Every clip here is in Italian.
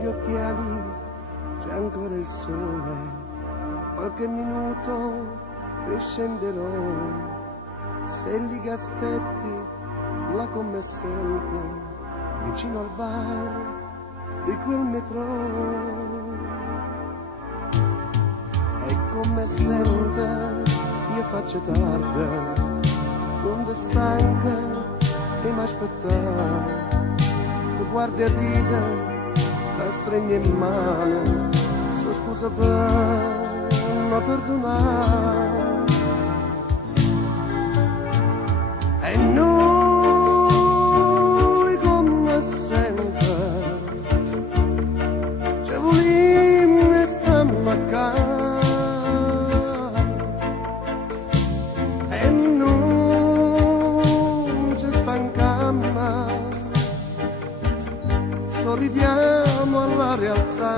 gli occhiali c'è ancora il sole, qualche minuto e scenderò. Sei lì che aspetti, là come sempre, vicino al bar di quel metro. E come sempre io faccio tardi, quando è stanca e mi aspetta. Tu guardi e ride, la stringe in mano, so scusa per non perdonare. E noi come sempre ci volimmo e stiamo a casa, e non ci stanchiamo, sorridiamo alla realtà.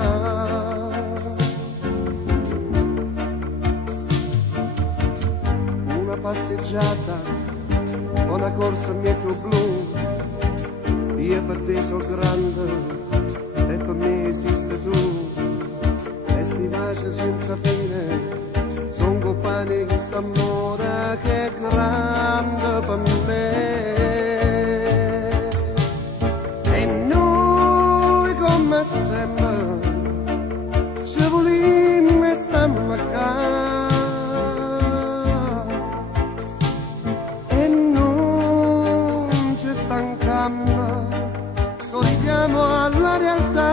Una passeggiata, una corsa mezzo blu, io per te sono grande e per me esiste tu. E sti baci senza fine, son compagni di st'amore che è grande per me. E noi come sempre ci volimmo e stiamo a casa, sorridiamo alla realtà.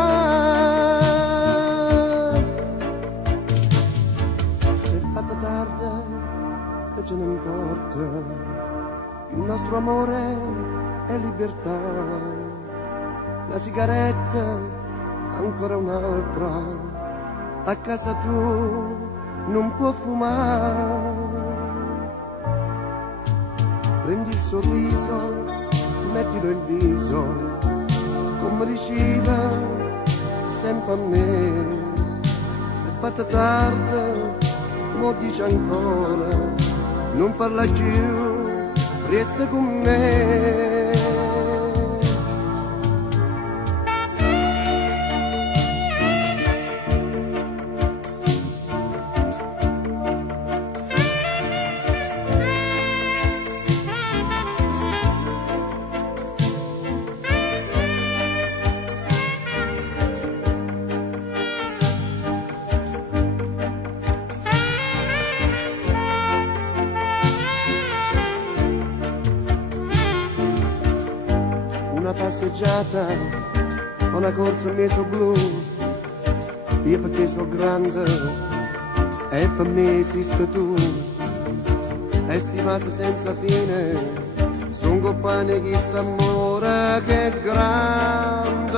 Se è fatta tardi, che ce ne importa, il nostro amore è libertà. La sigaretta, ancora un'altra, a casa tu non puoi fumare. Prendi il sorriso, mettilo in viso, come diceva sempre a me. Se è fatta tardi, mo dice ancora, non parla più, resta con me. Una passeggiata, una corsa mezzo blu, io per te sono grande e per me esiste tu. E sti vasi senza fine, son compagni che s'amore che è grande.